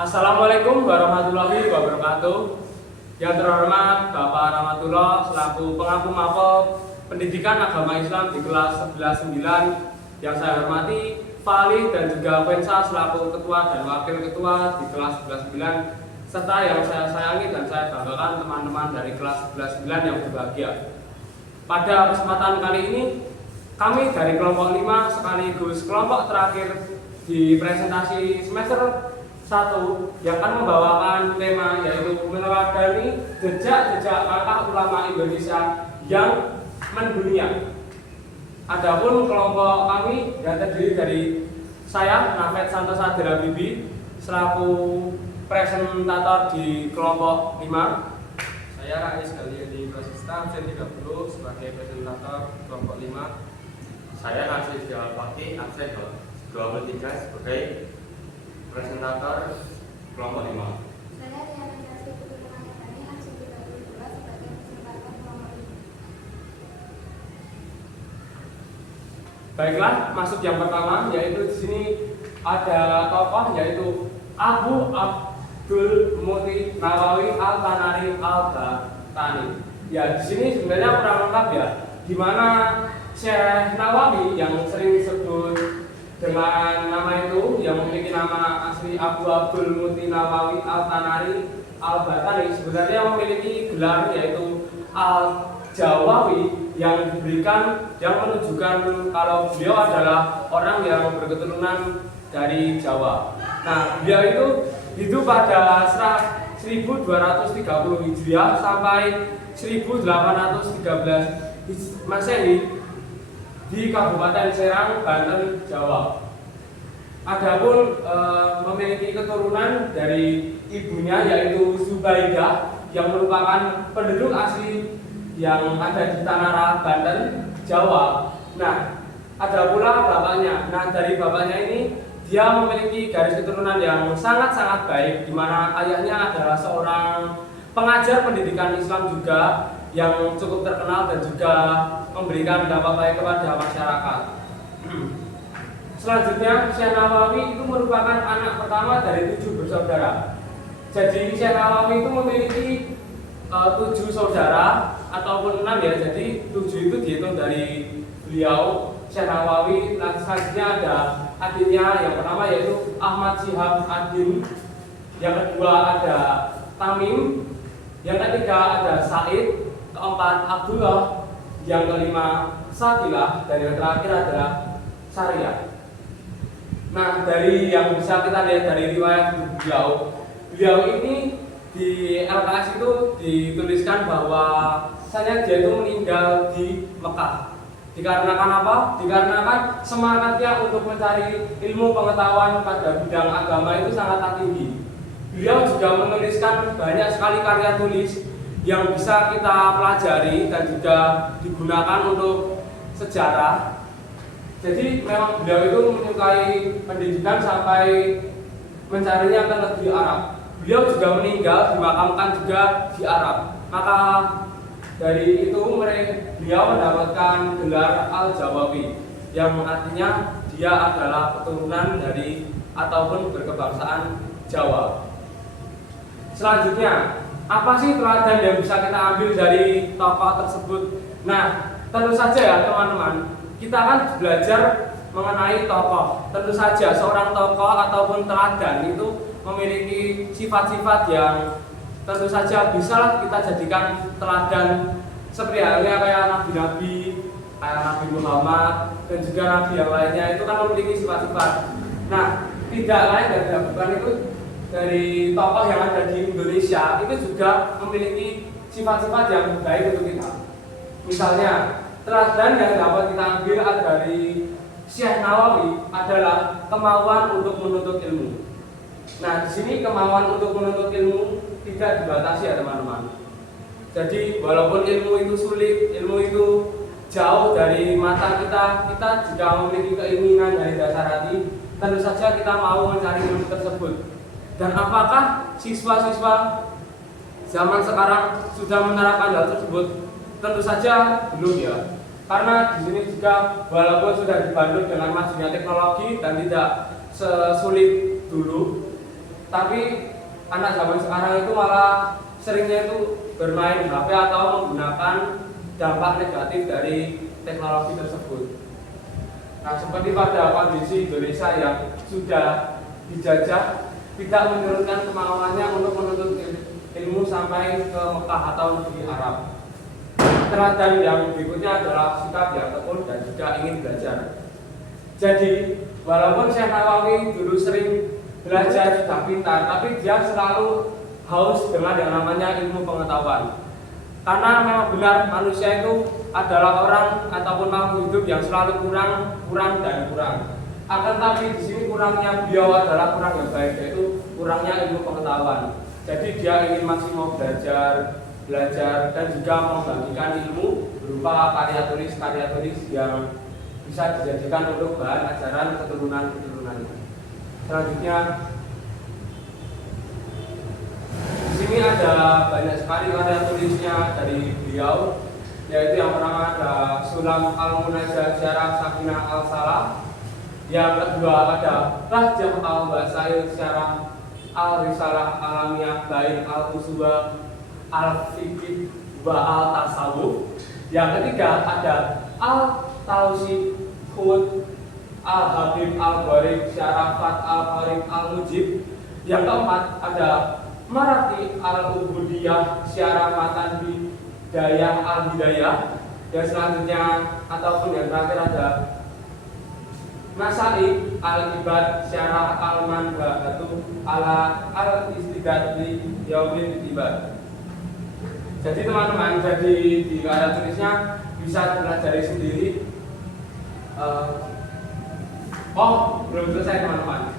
Assalamualaikum warahmatullahi wabarakatuh. Yang terhormat Bapak Rahmatullah selaku pengampu mapel Pendidikan Agama Islam di kelas 11-9, yang saya hormati Fali dan juga Pensa selaku ketua dan wakil ketua di kelas 11-9, serta yang saya sayangi dan saya banggakan teman-teman dari kelas 11-9 yang berbahagia. Pada kesempatan kali ini kami dari kelompok 5 sekaligus kelompok terakhir di presentasi semester 1 yang akan membawakan tema yaitu meneladani jejak-jejak langkah ulama Indonesia yang mendunia. Adapun kelompok kami yang terdiri dari saya, Nafet Santosa Derabibi, selaku presentator di kelompok 5. Saya Rais Galiani Prasista, absen 30 sebagai presentator kelompok 5. Saya Nasir Jawabati, absen 23 sebagai presentator kelompok 5. Saya Diana Kasih Putri Purnamasari, absen 32 sebagai presentator kelompok 5. Baiklah, masuk yang pertama, yaitu di sini ada tokoh yaitu Abu Abdul Muti Nawawi Al-Tanari Al-Batani. Ya, di sini sebenarnya kurang lengkap ya, di mana Syekh Nawawi yang sering disebut dengan nama itu, yang memiliki nama asli Abu Abdul Muti Nawawi Al-Tanari Al-Batani, sebenarnya memiliki gelar yaitu Al-Jawawi yang diberikan yang menunjukkan kalau beliau adalah orang yang berketurunan dari Jawa. Nah, beliau itu hidup pada 1230 Hijriah sampai 1813 Masehi di Kabupaten Serang, Banten, Jawa. Adapun memiliki keturunan dari ibunya yaitu Zubaidah yang merupakan penduduk asli yang ada di Tanara, Banten, Jawa. Nah, ada pula bapaknya. Nah, dari bapaknya ini dia memiliki garis keturunan yang sangat-sangat baik, di mana ayahnya adalah seorang pengajar pendidikan Islam juga yang cukup terkenal dan juga memberikan dampak baik kepada masyarakat. Selanjutnya, Syekh Nawawi itu merupakan anak pertama dari 7 bersaudara. Jadi Syekh Nawawi itu memiliki 7 saudara ataupun 6 ya. Jadi 7 itu dihitung dari beliau Syekh Nawawi. Selanjutnya ada adiknya, yang pertama yaitu Ahmad Syihab Adin, yang kedua ada Tamim, yang ketiga ada Said, keempat Abdullah, yang kelima Sakilah, dan yang terakhir adalah Syariah. Nah, dari yang bisa kita lihat dari riwayat beliau ini di LKS itu dituliskan bahwa dia itu meninggal di Mekah. Dikarenakan apa? Dikarenakan semangatnya untuk mencari ilmu pengetahuan pada bidang agama itu sangat tinggi. Beliau juga menuliskan banyak sekali karya tulis yang bisa kita pelajari dan juga digunakan untuk sejarah. Jadi memang beliau itu menyukai pendidikan sampai mencarinya ke negeri Arab. Beliau juga meninggal dimakamkan juga di Arab. Maka dari itu beliau mendapatkan gelar Al-Jawawi, yang artinya dia adalah keturunan dari ataupun berkebangsaan Jawa. Selanjutnya, apa sih teladan yang bisa kita ambil dari tokoh tersebut? Nah, tentu saja ya teman-teman, kita akan belajar mengenai tokoh. Tentu saja seorang tokoh ataupun teladan itu memiliki sifat-sifat yang tentu saja bisa kita jadikan teladan, seperti halnya kayak nabi-nabi, kayak Nabi Muhammad dan juga nabi yang lainnya, itu kan memiliki sifat-sifat. Nah, tidak lain dan tidak bukan itu dari tokoh yang ada di Indonesia itu juga memiliki sifat-sifat yang baik untuk kita. Misalnya, teladan yang dapat kita ambil dari Syekh Nawawi adalah kemauan untuk menuntut ilmu. Nah, di sini kemauan untuk menuntut ilmu tidak dibatasi ya teman-teman. Jadi walaupun ilmu itu sulit, ilmu itu jauh dari mata kita jika memiliki keinginan dari dasar hati, tentu saja kita mau mencari ilmu tersebut. Dan apakah siswa-siswa zaman sekarang sudah menerapkan hal tersebut? Tentu saja belum ya. Karena di sini juga walaupun sudah dibantu dengan majunya teknologi dan tidak sesulit dulu, Tapi anak zaman sekarang itu malah seringnya itu bermain HP atau menggunakan dampak negatif dari teknologi tersebut. Nah, seperti pada kondisi Indonesia yang sudah dijajah, tidak menurunkan kemauannya untuk menuntut ilmu sampai ke Mekah atau negeri Arab. Teladan yang berikutnya adalah sikap yang tekun dan juga ingin belajar. Jadi, walaupun Syekh Nawawi dulu sering belajar sudah pintar, tapi dia selalu haus dengan yang namanya ilmu pengetahuan. Karena memang benar manusia itu adalah orang ataupun makhluk hidup yang selalu kurang dan kurang. Akan tapi di sini kurangnya beliau adalah kurang yang baik, yaitu kurangnya ilmu pengetahuan. Jadi dia ingin maksimal belajar dan juga membagikan ilmu berupa karya tulis yang bisa dijadikan untuk bahan ajaran keturunan-keturunannya. Selanjutnya, di sini ada banyak sekali karya tulisnya dari beliau, yaitu yang pertama ada Sulam Al-Munajjah Syarah Sakinah Al-Salah, yang kedua ada Rajah Al-Basair Syarah Al-Risalah Alamiah Bain Al-Uswa Al-Fiqh wa Al-Tasawuf, yang ketiga ada Al-Tausikhud Al-Habib Al-Gharib Syarafat Al-Farid Al-Mujib, yang keempat ada Marati Al-Ubudiyah Syarafatan Bidayah Al-Bidayah, dan selanjutnya ataupun yang terakhir ada Nasai Al-Ibad Syarah Al-Manbahatu Ala Al-Istidat Li Yaumil Ibad. Jadi teman-teman, jadi di karya tulisnya bisa dipelajari sendiri. Belum selesai teman-teman.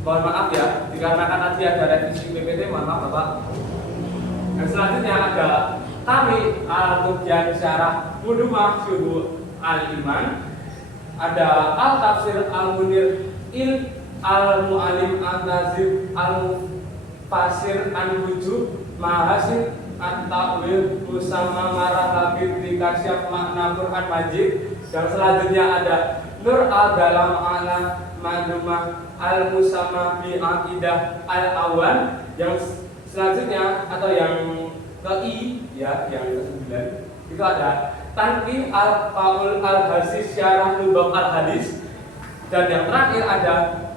Mohon maaf ya, dikarenakan tadi ada revisi PPT, mohon maaf Bapak. Dan selanjutnya ada Tami Al-Mubyan Syarah Mudumah Syuhu Al-Iman, ada Al-Tafsir Al-Munir Al-Mu'alim Al-Nazir Al-Fasir An-Wujud Mahasin At-Ta'wil Usama Marah Habib Dikasyaf Makna Quran Majid. Dan selanjutnya ada Nur Al-Dalam Ala Madumah Al-Musama Bi Aqidah Al-Awan. Yang selanjutnya atau yang ke I ya, yang ke-9 itu ada Tanqi Al-Faul Al-Hasis Syarah Lubab Al-Hadis. Dan yang terakhir ada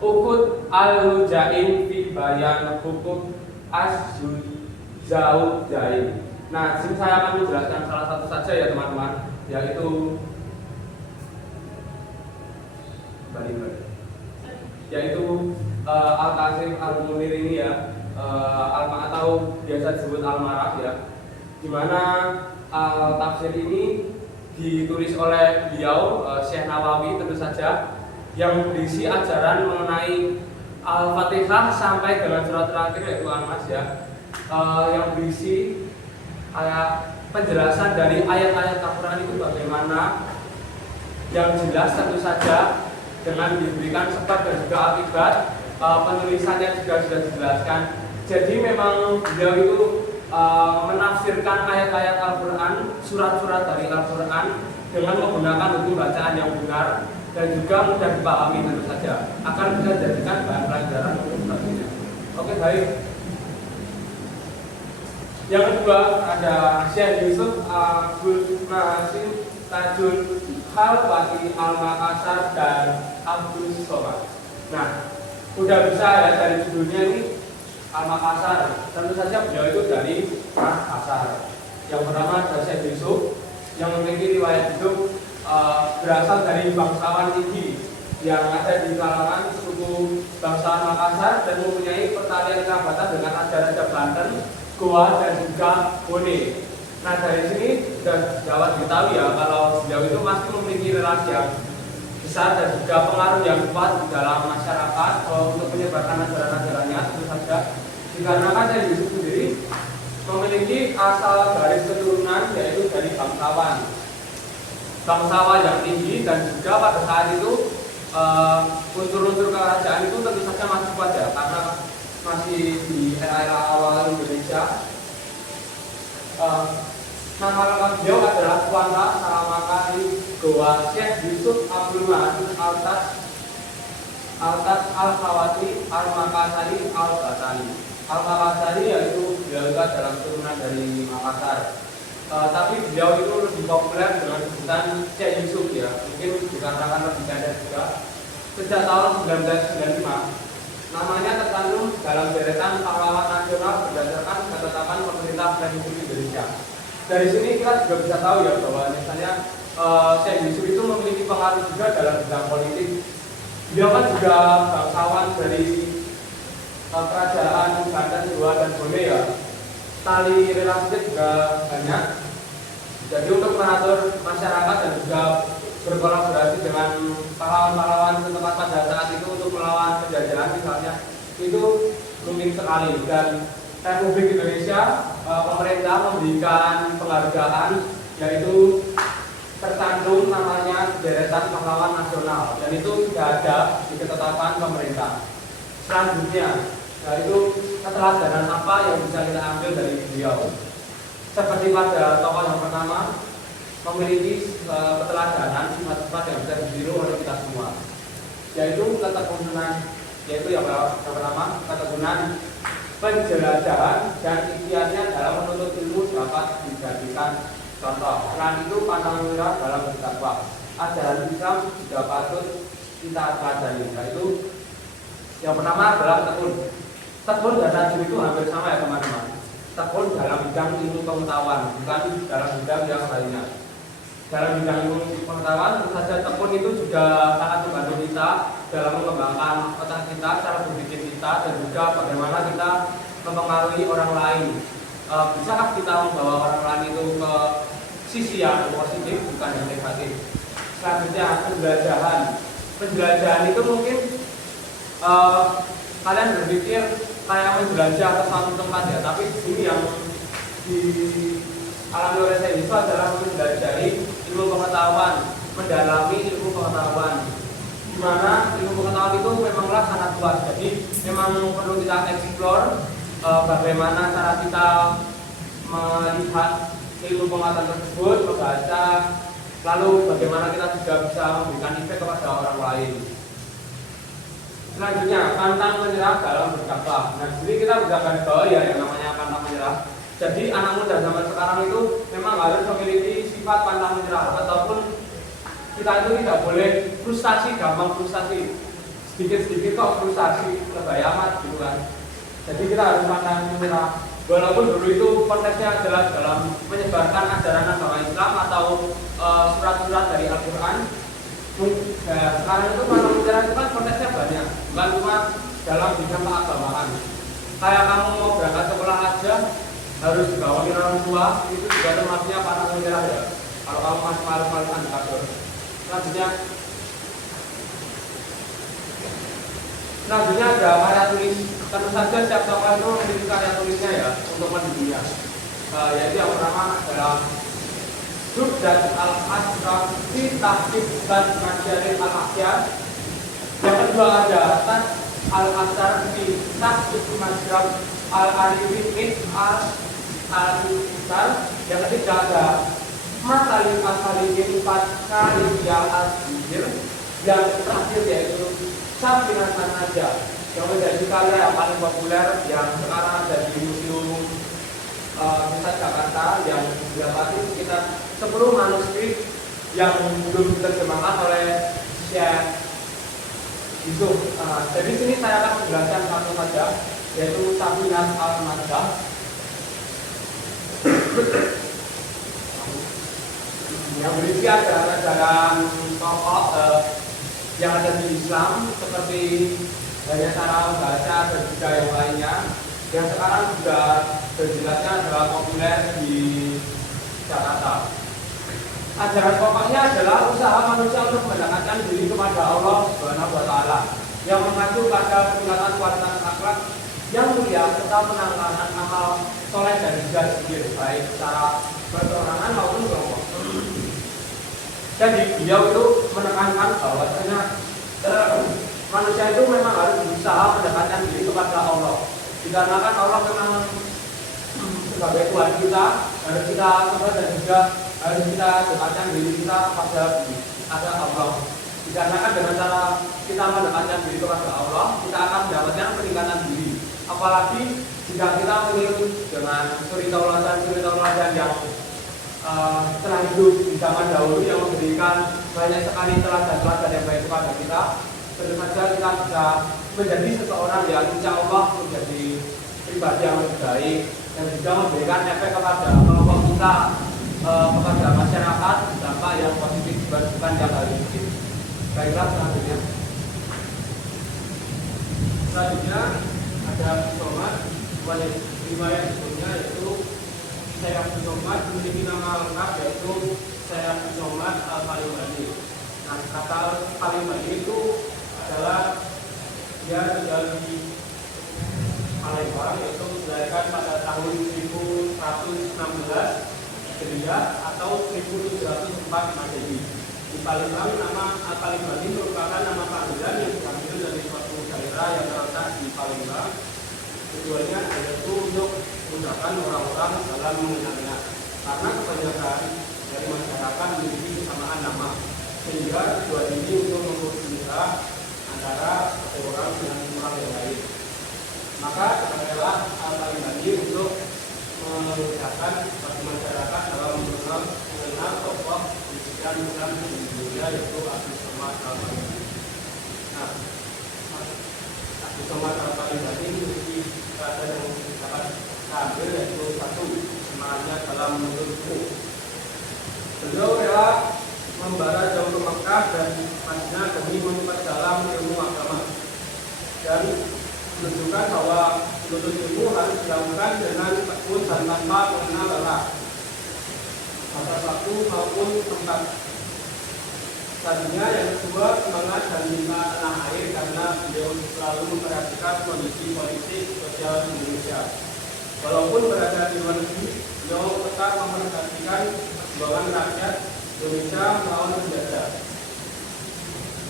Uqud Al-Hujain Fi Bayan Hukum Az-Zaujain. Nah, di sini saya akan menjelaskan salah satu saja ya teman-teman, yaitu Al-Qasim Al-Munir ini ya, atau biasa disebut Al-Maraf ya, dimana tafsir ini ditulis oleh beliau Syekh Nawawi tentu saja, yang berisi ajaran mengenai Al-Fatihah sampai dengan surat terakhir yaitu An-Nas ya, yang berisi penjelasan dari ayat-ayat Al-Quran itu bagaimana, yang jelas tentu saja dengan diberikan sebab dan juga akibat. Penulisannya juga sudah dijelaskan. Jadi memang beliau itu menafsirkan ayat-ayat Al-Quran, surat-surat dari Al-Quran dengan menggunakan hukum bacaan yang benar dan juga mudah dipahami tentu saja, akan bisa dijadikan bahan pelajaran untuk selanjutnya. Oke, baik. Yang kedua ada Syekh Yusuf Abdul Masin Tajul Khalwati Al-Makassar dan Abdul Somad. Nah, udah bisa ya dari judulnya ini Al-Makassar. Tentu saja beliau itu dari Makassar. Yang pertama ada Syekh Yusuf yang memiliki riwayat hidup berasal dari bangsawan tinggi yang ada di kalangan suku bangsawan Makassar dan mempunyai pertalian kerabatan dengan raja-raja Banten, Goa dan juga Bone. Nah, dari sini sudah dapat diketahui ya kalau beliau itu masih memiliki relasi yang besar dan juga pengaruh yang kuat di dalam masyarakat untuk menyebarkan ajaran-ajarannya tentu saja. Dikarenakan Syekh Yusuf sendiri memiliki asal garis keturunan yaitu dari bangsawan yang tinggi, dan juga pada saat itu unsur-unsur kerajaan itu tentu saja masih kuat ya, karena masih di era awal Indonesia. Nama lengkap beliau adalah Tuanka Salamakari Goa Syekh Yusuf Abdul Masin Al-Tas Altat, Al-Khawati, Al-Makassari, Al-Batani. Al-Makassari yaitu beliau itu adalah keturunan dari Makassar. Tapi beliau itu lebih populer dengan sebutan Syekh Yusuf ya. Mungkin dikatakan lebih pendek juga. Sejak tahun 1995, namanya tercantum dalam deretan pahlawan nasional berdasarkan ketetapan pemerintah Republik Indonesia. Dari sini kita juga bisa tahu ya bahwa misalnya Syekh Yusuf itu memiliki pengaruh juga dalam bidang politik. Beliau kan juga bangsawan dari kerajaan Banten, Goa, dan Bone ya. Tali relasinya juga banyak. Jadi untuk mengatur masyarakat dan juga berkolaborasi dengan pahlawan-pahlawan setempat pada saat itu untuk melawan penjajahan misalnya itu rumit sekali. Dan Republik Indonesia pemerintah memberikan penghargaan yaitu tercantum namanya deretan pahlawan nasional dan itu sudah ada di ketetapan pemerintah. Selanjutnya, yaitu keteladanan apa yang bisa kita ambil dari beliau. Seperti pada tokoh yang pertama, memiliki keteladanan sifat-sifat yang bisa ditiru oleh kita semua, yaitu ketekunan, yaitu yang pertama ketekunan, penjelajahan dan ikhtiarnya dalam menuntut ilmu dapat dijadikan contoh. Selain itu pantang menyerah dalam berdakwah. Ajaran Islam juga patut kita pelajari. Yaitu yang pertama adalah tekun. Tekun dan rajin itu hampir sama ya teman-teman. Tekun dalam bidang ilmu pengetahuan, bukan dalam bidang yang lainnya. Dalam bidang ilmu pengetahuan, tentu saja tekun itu juga sangat membantu kita dalam mengembangkan otak kita, cara berpikir kita, dan juga bagaimana kita mempengaruhi orang lain. Bisakah kita membawa orang lain itu ke sisi yang positif, bukan yang negatif. Selanjutnya penjelajahan. Penjelajahan itu mungkin kalian berpikir kayak menjelajah ke suatu tempat ya, tapi di sini yang dialami oleh saya itu adalah mempelajari ilmu pengetahuan, mendalami ilmu pengetahuan. Di mana ilmu pengetahuan itu memanglah sangat luas, jadi memang perlu kita explore bagaimana cara kita melihat ilmu pengetahuan tersebut, membaca, lalu bagaimana kita juga bisa memberikan efek kepada orang lain. Selanjutnya, pantang menyerah dalam berdakwah. Nah, jadi kita bisa garis bawah ya yang namanya pantang menyerah. Jadi anak muda zaman sekarang itu memang harus memiliki sifat pantang menyerah, ataupun kita itu tidak boleh frustasi, gampang frustasi. Sedikit-sedikit kok frustasi, lebay amat gitu kan. Jadi kita harus pantang menyerah. Walaupun dulu itu konteksnya adalah dalam menyebarkan ajaran agama Islam atau surat-surat dari Al-Quran. Sekarang itu pantang menyerah itu kan konteksnya banyak, bukan cuma dalam bidang keagamaan. Kayak kamu mau berangkat sekolah aja harus dibawain orang tua, itu juga termasuknya pantang menyerah ya. Kalau kamu masih malu-malukan di kantor. Selanjutnya ada karya tulis. Tentu saja setiap tokoh itu memiliki karya tulisnya ya untuk mendunia. Yaitu yang pertama adalah Subdat al-Ashraf fi Tahqiq dan Masyarif al-Ahyar. Yang kedua ada Tad al-Asar fi Tahqiq Masyraf al-Arifin al-Isar. Yang ketiga ada Masalih Asalihin Fatkariyah al-Zihir. Yang terakhir yaitu Safinah Sanaja, yang menjadi karya yang paling populer yang sekarang ada di Museum Pusat Jakarta, yang didapati sekitar 10 manuskrip yang belum diterjemahkan oleh Syekh Yusuf. Jadi sini saya akan menjelaskan satu saja, yaitu Safinah al-Najah. Yang berisi ajaran-ajaran tokoh yang ada di Islam seperti banyak cara membaca dan juga yang lainnya, yang sekarang juga berjelasnya adalah populer di Jakarta. Ajaran pokoknya adalah usaha manusia untuk mendekatkan diri kepada Allah Subhanahu wa Ta'ala, yang mengacu pada peningkatan kualitas akhlak yang mulia serta penanganan amal soleh dan zikir, baik secara perorangan maupun kelompok. Jadi beliau itu menekankan bahwasanya manusia itu memang harus berusaha mendekatkan diri kepada Allah. Dikarenakan Allah memang sebagai Tuhan kita, harus kita sembah dan juga harus kita dekatkan diri kita kepada Allah. Dikarenakan dengan cara kita mendekatkan diri kepada Allah, kita akan mendapatkan peningkatan diri. Apalagi jika kita meniru dengan suri tauladan yang telah hidup di zaman dahulu yang memberikan banyak sekali teladan-teladan yang baik kepada kita, tentu saja kita bisa menjadi seseorang yang insya Allah menjadi pribadi yang lebih baik dan juga memberikan efek kepada kelompok kita, kepada masyarakat, dampak yang positif bukan yang negatif. Baiklah, selanjutnya ada somat riwayat sebelumnya yaitu Syekh Abdul Somad memiliki nama lengkap yaitu Syekh Abdul Somad Al-Palembani. Nah, kata Palembani itu adalah dia tinggal di Palembang, yaitu dilahirkan pada tahun 1116 Hijriah atau 1704 Masehi. Di Palembang, nama Al-Palembani merupakan nama panggilan yang diambil dari suatu daerah yang terletak di Palembang. Tujuannya yaitu untuk memudahkan orang-orang dalam mengenalnya, karena kebanyakan dari masyarakat memiliki kesamaan nama, sehingga tujuan ini untuk mempermudah antara satu orang dengan orang yang lain. Maka kepakailah Al-Palembani untuk memudahkan bagi masyarakat dalam mengenal tokoh pendidikan Islam di Indonesia yaitu Abdul Somad Al-Palembani. Nah, Abdul Somad Al-Palembani memiliki kata yang dapat diambil yaitu satu, semangatnya dalam menuntut ilmu. Beliau rela membara jauh ke Mekah dan Madinah demi memperdalam ilmu agama dan menunjukkan bahwa menuntut ilmu harus dilakukan dengan tekun dan tanpa mengenal lelah, pada waktu maupun tempat. Tadinya yang kedua, semangat dan cinta tanah air karena beliau selalu memperhatikan kondisi politik sosial Indonesia. Walaupun berada di luar negeri, beliau tetap memperhatikan perjuangan rakyat Indonesia melawan penjajah.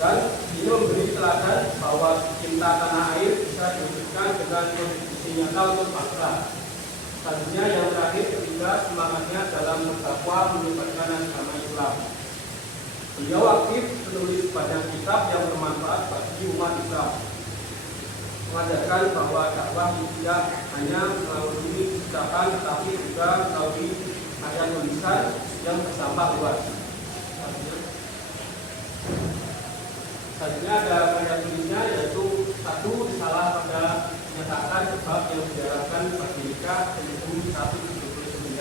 Dan ini memberi teladan bahwa cinta tanah air bisa diwujudkan dengan kontribusi nyata untuk bangsa. Selanjutnya yang terakhir, ketiga, semangatnya dalam berdakwah menyebarkan agama Islam. Beliau aktif menulis banyak kitab yang bermanfaat bagi umat Islam, mengajarkan bahwa dakwah tidak hanya melalui ucapan tetapi juga melalui karya tulisan yang berdampak luas. Selanjutnya ada karya tulisnya yaitu satu, risalah pada menyatakan sebab yang diharapkan bagi nikah 1179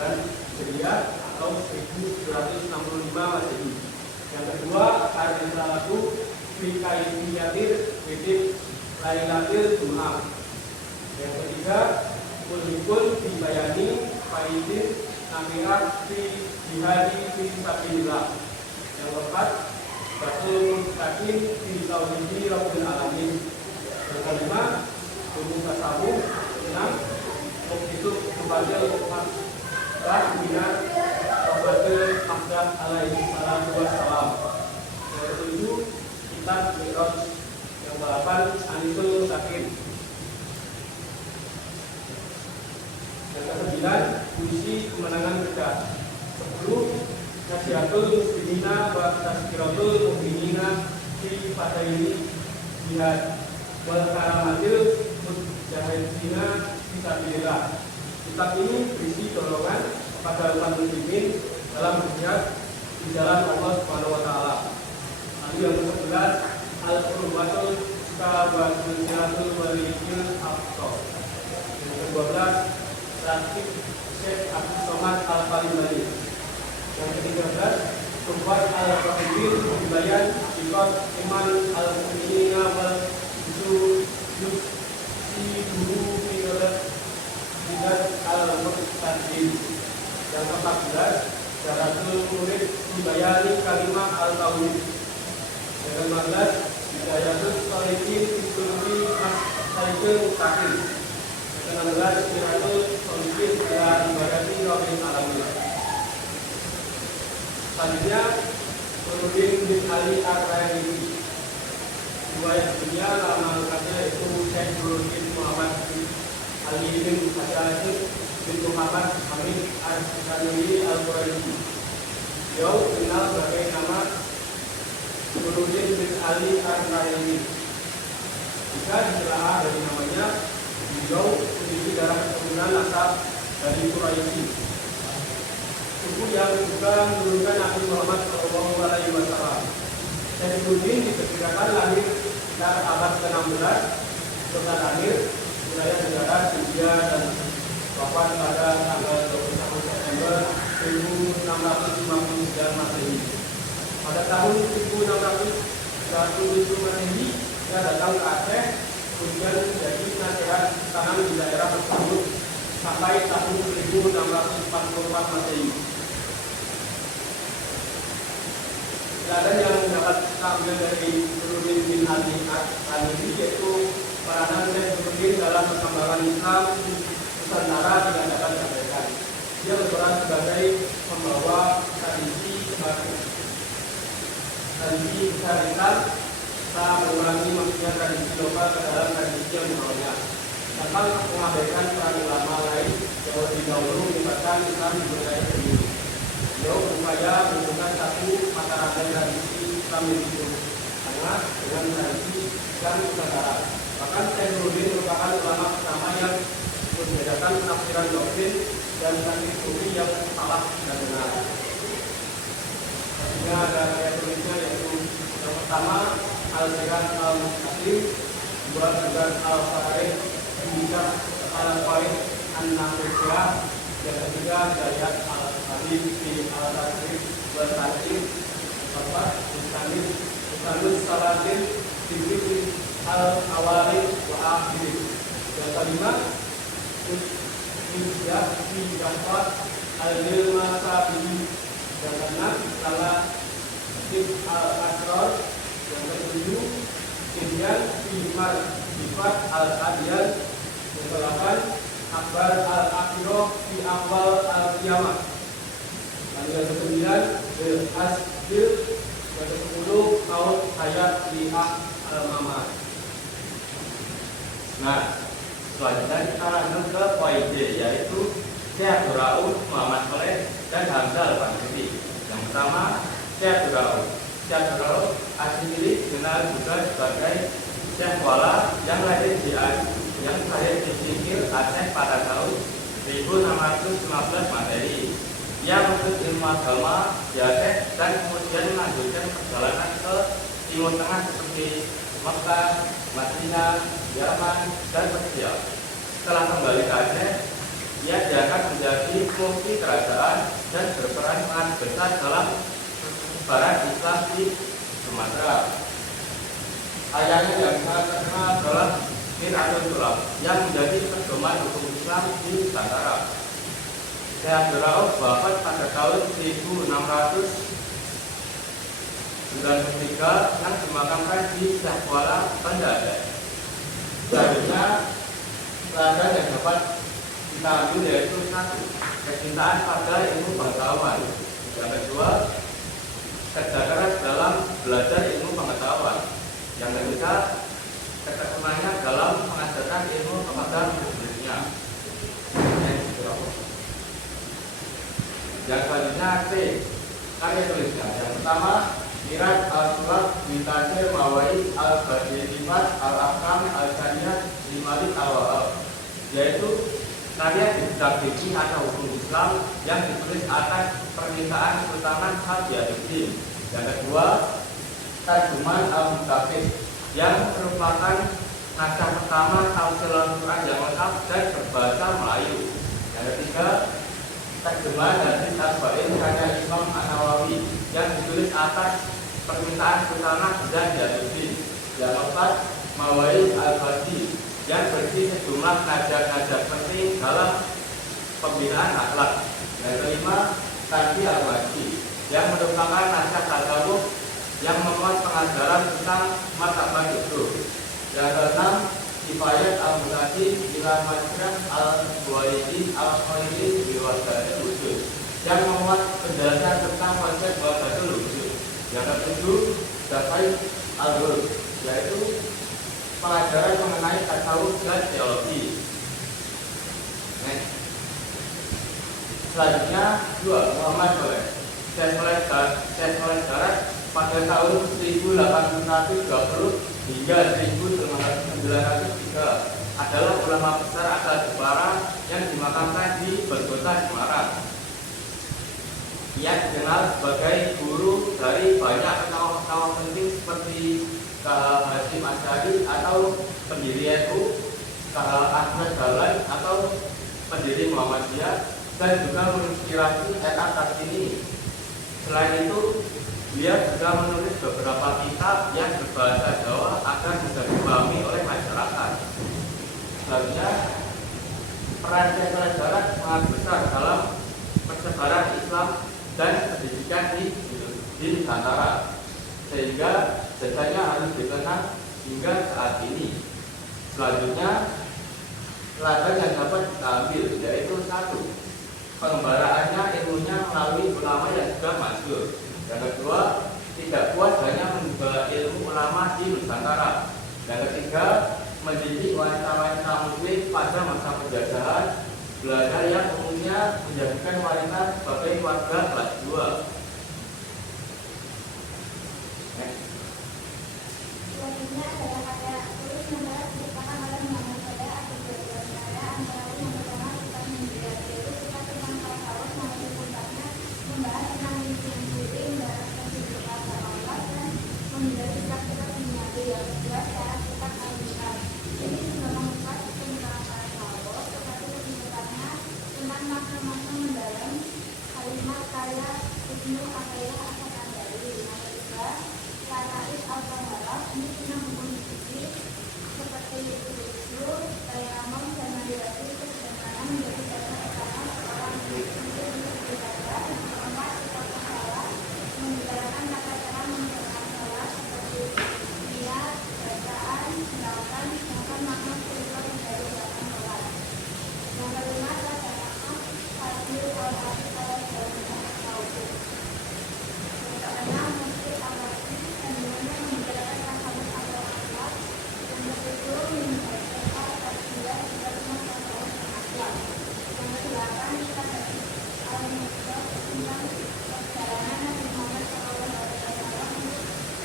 Hijriah atau 1765 Masehi. Yang kedua, risalah itu Fikaifiyatir Widit Lailatul Jum'ah. Yang ketiga, Kulhikul Dibayani Faidin Nafi'ah Fi Jihadi Fi Sabilillah. Yang keempat, Batul Mustaqim Fi Tauhidi Rabbil Alamin. Yang kelima, Ilmu Tasawuf. Enam, Muktisub Mubatil Mahdah Bina Rabatul Mahdah Alaihi Salatu Wassalam. Yang ketujuh, Kitab Mi'raj. Yang ke-8, Anisul Mustaqim. Yang ke-9, Puisi Kemenangan Kita. 10, Nasihatul Muslimina wa Tazkiratul Mu'minina Fi Fadaili Jihad wal Karamatil Mujahidina Fisabilillah. Kitab ini berisi dorongan kepada umat muslimin dalam berjihad di jalan Allah Subhanahu wa taala. Lalu yang ke-11, Al-Qurbatul Kawasul Waliyil Aqsa. Yang ke-12, Ratib Syekh Abdul Somad Al-Palembani. Yang ke-13, Qurbat Al-Qadir Bayan Sikot Iman Al-Mu'minina wal Si Guru Fiyolat Bidat Al-Muqtadim. Yang ke-14, Jaratul Murid Dibayani Kalimah Al-Tauhid. Yang ke-15, Hidayatul Sholihin Fisulfi Mas-Salikul Mustaqim. Yang ke-16, Siratul Sholihin Ila Ibadati Rabbil Alamin. Selanjutnya, Nurdin bin Ali Ar-Rayani. Riwayat dunia nama lengkapnya yaitu Syekh Nurdin Muhammad bin Ali bin Hasyim bin Muhammad Hamid Al-Sanuri Al-Quraisy. Beliau dikenal sebagai nama Nurdin bin Ali Ar-Raini. Jika ditelaah dari namanya, beliau memiliki darah keturunan nasab dari Quraisy, suku yang juga menurunkan Nabi Muhammad SAW. Saifuddin diperkirakan lahir pada abad ke-16 setelah lahir wilayah negara India dan wafat pada tanggal 21 September 1659 Masehi. Pada tahun 1637 Masehi, dia datang ke Aceh, kemudian menjadi nasihat tanam di daerah tersebut sampai tahun 1644 Masehi. Ada yang dapat kita ambil dari Nurdin bin Ali Ar-Raini, yaitu peranan Saifuddin dalam perkembangan Islam Nusantara tidak dapat diabaikan. Dia berperan sebagai pembawa tradisi besar Islam, tak mengurangi maksudnya tradisi lokal ke dalam tradisi yang dibawanya, tanpa mengabaikan peran ulama lain yang lebih dahulu melibatkan Islam di budaya sendiri. Beliau berupaya menunjukkan satu mata rantai tradisi Islam yang hidup hangat dengan tradisi Islam Nusantara. Bahkan Saifuddin merupakan ulama pertama yang membedakan penafsiran doktrin dan taktik sufi yang salah dan benar. Selanjutnya ada ayat tulisnya, yaitu yang pertama Al-Sirah Al-Mustaqim, dua Al Al-Farid, tiga Al-Farid An-Nafisiyah, yang ketiga Dayat Al-Habib di Al-Tasrif Al-Tasrif, empat Istanus Salatin Sibri Al-Awalid wa Akhirin, yang kelima Hijjah di Jafat Al-Ilmasabi, yang keenam Salah Sib Al-Asrar, yang ketujuh Hijjah Sifat Al-Adiyal, yang kedelapan Akbar Al-Akhirah fi Awal Al-Qiyamah, lalu yang ke-9 Al-Asbil, yang ke-10 Maut Hayat di Al-Mamad. Nah, selanjutnya kita lanjut ke poin D, yaitu Syekh Rauf Muhammad Saleh dan Hamzah Al-Bandari. Yang pertama, Syekh Rauf. Syekh Rauf asli dikenal juga sebagai Syekh Wala yang lahir di Singkil, Aceh pada tahun 1615 Masehi. Ia menuntut ilmu agama di Aceh dan kemudian melanjutkan perjalanan ke Timur Tengah seperti Mekah, Madinah, Yaman, dan Persia. Setelah kembali ke Aceh, ia diangkat menjadi mufti kerajaan dan berperan sangat besar dalam persebaran Islam di Sumatera. Ayahnya yang sangat terkenal adalah Mir Abdul yang menjadi pedoman hukum Islam di Nusantara. Syekh Rauf wafat pada tahun 1693 yang dimakamkan di Syekh Kuala, Banda Aceh. Selanjutnya, pelajaran yang dapat kita ambil yaitu satu, kecintaan pada ilmu pengetahuan. Yang kedua, kerja keras dalam belajar ilmu pengetahuan. Yang ketiga, ketekunannya dalam mengajarkan ilmu kepada murid-muridnya. Yang selanjutnya C, karya tulisnya. Yang pertama, Mirat Al-Sulab Bintasir Mawai Al-Badiyat Al-Akam Al-Saniyah Limalik Al-Wahab, yaitu karya di bidang fikih atau hukum Islam yang ditulis atas permintaan Sultan Hadiyaddin. Yang kedua, Tarjuman Al-Mutafid yang merupakan naskah pertama tafsir Al-Quran yang lengkap dan berbahasa Melayu. Yang ketiga, Tarjuman Hadis Arba'in karya Imam An-Nawawi yang ditulis atas permintaan Sultan Hadiyaddin. Yang keempat, Mawai Al-Badi yang berisi sejumlah najar-najar penting dalam pembinaan akhlak. Yang kelima, Tanfi Al-Wadi yang merupakan naskah tasawuf yang memuat pengajaran tentang martabat itu. Yang keenam, Kifayat Al-Mutadi ila Majrah Al-Buaidi Al-Khairi Biwadatul Wujud yang memuat penjelasan tentang konsep Wadatul Wujud. Yang ketujuh, Dafai Al-Hur, yaitu pengajaran mengenai tasawuf dan teologi. Selanjutnya, dua, Muhammad Saleh. Syekh Saleh Darat pada tahun 1820 hingga 1903 adalah ulama besar asal Jepara yang dimakamkan di Berkota Semarang. Ia dikenal sebagai guru dari banyak tokoh-tokoh penting seperti K.H. Hasyim Asy'ari atau pendiri NU, K.H. Ahmad Dahlan atau pendiri Muhammadiyah, dan juga menginspirasi R.A. Kartini. Selain itu, dia juga menulis beberapa kitab yang berbahasa Jawa agar bisa dipahami oleh masyarakat. Selanjutnya, peran Syekh Khalid Barat sangat besar dalam persebaran Islam dan pendidikan di Nusantara, sehingga jasanya harus dikenang hingga saat ini. Selanjutnya, pelajaran yang dapat kita ambil yaitu 1. Pengembaraannya ilmunya melalui ulama yang sudah masyhur. Yang kedua, tidak puas hanya menimba ilmu ulama di Nusantara. Yang ketiga, mendidik wanita-wanita muslim pada masa penjajahan, belajar yang umumnya menjadikan wanita sebagai warga kelas 2. Selanjutnya adalah kata tulis nomor merupakan oleh Muhammad pada akhir 12 negara antara lain yang pertama kitab Munjiat, yaitu kitab tentang tasawuf maupun puncaknya membahas tentang lingkungan diri, membahas prinsip agama Allah dan menghindari kitab-kitab duniawi. Yang kedua secara kitab Al-Quran. Ini juga mengupas tentang tasawuf, tetapi lebih tepatnya tentang makna-makna mendalam kalimat karya Ibnu Athaillah As-Sakandari. Yang ketiga Lataif Al-Taharah, ini tentang hukum fikih seperti itu, tayamum dan mandiri, sedangkan menjadi dasar utama seorang muslim untuk beribadah. Yang keempat kitab Salah membicarakan tata cara mengerjakan salat seperti niat, bacaan, gerakan, bahkan makna spiritual dari gerakan salat. Yang kelima adalah Fadil Al-Hafidh al-Jawi al-Tauhid. Yang keenam Mufti Al-Razi, kandungannya membicarakan tasawuf atau akhlak. Yang ketujuh membaca al-Tazkiyah juga tentang tasawuf dan akhlak. Yang kedelapan kitab Al-Muqtad tentang perjalanan Nabi Muhammad SAW.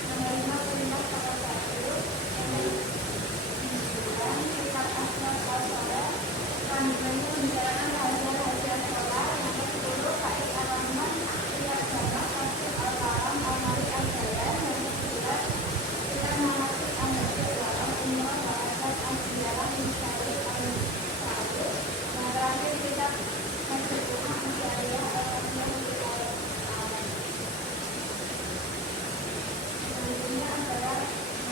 Yang kelima perintah salah satu. Yang kesembilan kitab Asrar al-Saleh, kandungannya membicarakan rahasia-rahasia sholat. Yang ke-10 Faid Ar-Rahman, kitab Jamak Tafsir Al-Kalam Al-Malik Al-Jalan. Yang ke-11 kitab Manasik An-Nasir Walam Umrah Wa'adat Al-Ziyalah Musyarif Al-Sa'ud. Yang terakhir kitab Al-Fuqah Musyariyah Al-Qasiyah Al-Alam. Selanjutnya adalah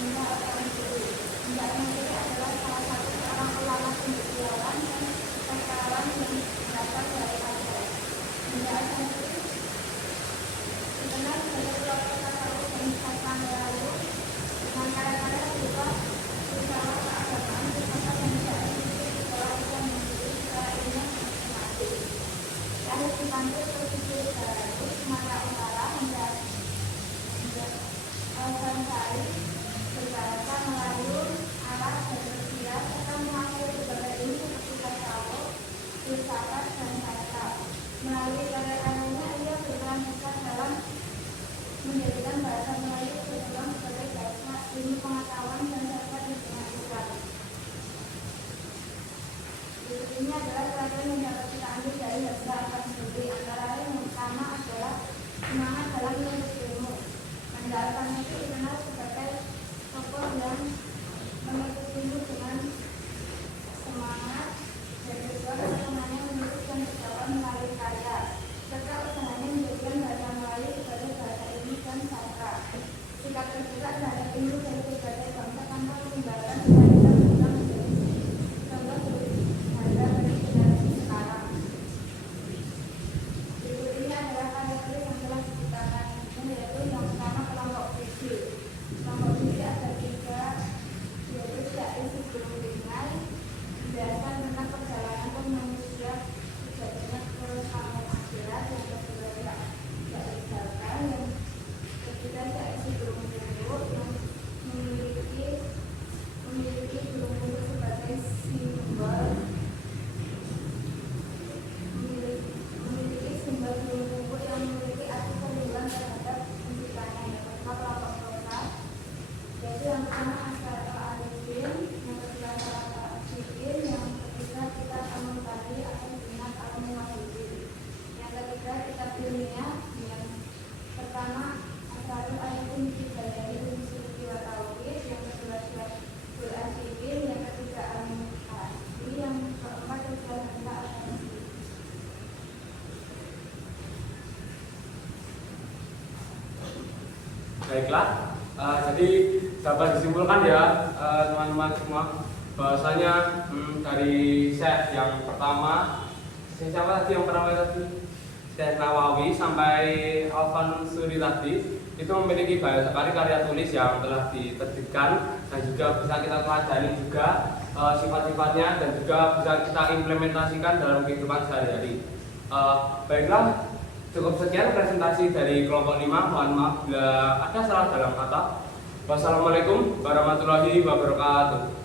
Mbah Al-Mansuri. Mbah Al-Mansuri adalah salah satu seorang ulama cendekiawan dan sastrawan yang berasal dari Aceh. Mbah Al-Mansuri dikenal sebagai pelopor tasawuf dan sastra Melayu dengan karya-karya berupa risalah keagamaan serta pembacaan buku di sekolah Islam Mandiri secara ilmiah dan sistematis. Lahir di Bantul, Provinsi Bengkulu, Sumatera Utara, Mbah Al-Mansuri berbahasa Melayu, Arab, dan Persia, serta menguasai berbagai ilmu seperti tasawuf, filsafat, dan sastra. Melalui karya-karyanya, ia berperan besar dalam menjadikan bahasa Melayu berkembang sebagai dasar ilmu pengetahuan dan sastra di dunia Islam. Berikut ini adalah pelajaran yang dapat kita ambil dari Mbah Al-Mansuri. Antara lain yang pertama adalah semangat dalam menuntut ilmu. Mbah Al-Mansuri dikenal sebagai tokoh yang menuntut ilmu dengan semangat, dan kedua kesempurnanya menulis dan berdakwah melalui karya, serta usahanya menjadikan bahasa Melayu sebagai bahasa ilmu dan sastra. Sikap terbuka terhadap ilmu dari berbagai bangsa tanpa meninggalkan budaya kita menjadi contoh berharga bagi generasi sekarang. Berikut ini adalah karya tulis yang telah diciptakan, yaitu yang pertama kelompok puisi. Baiklah, jadi dapat disimpulkan ya teman-teman semua bahwasanya dari set yang pertama, siapa tadi yang pertama tadi? Syekh Nawawi sampai Al-Mansuri tadi itu memiliki banyak sekali karya tulis yang telah diterbitkan dan juga bisa kita pelajari juga sifat-sifatnya dan juga bisa kita implementasikan dalam kehidupan sehari-hari. Baiklah, cukup sekian presentasi dari kelompok 5. Mohon maaf bila ada salah dalam kata. Wassalamualaikum warahmatullahi wabarakatuh.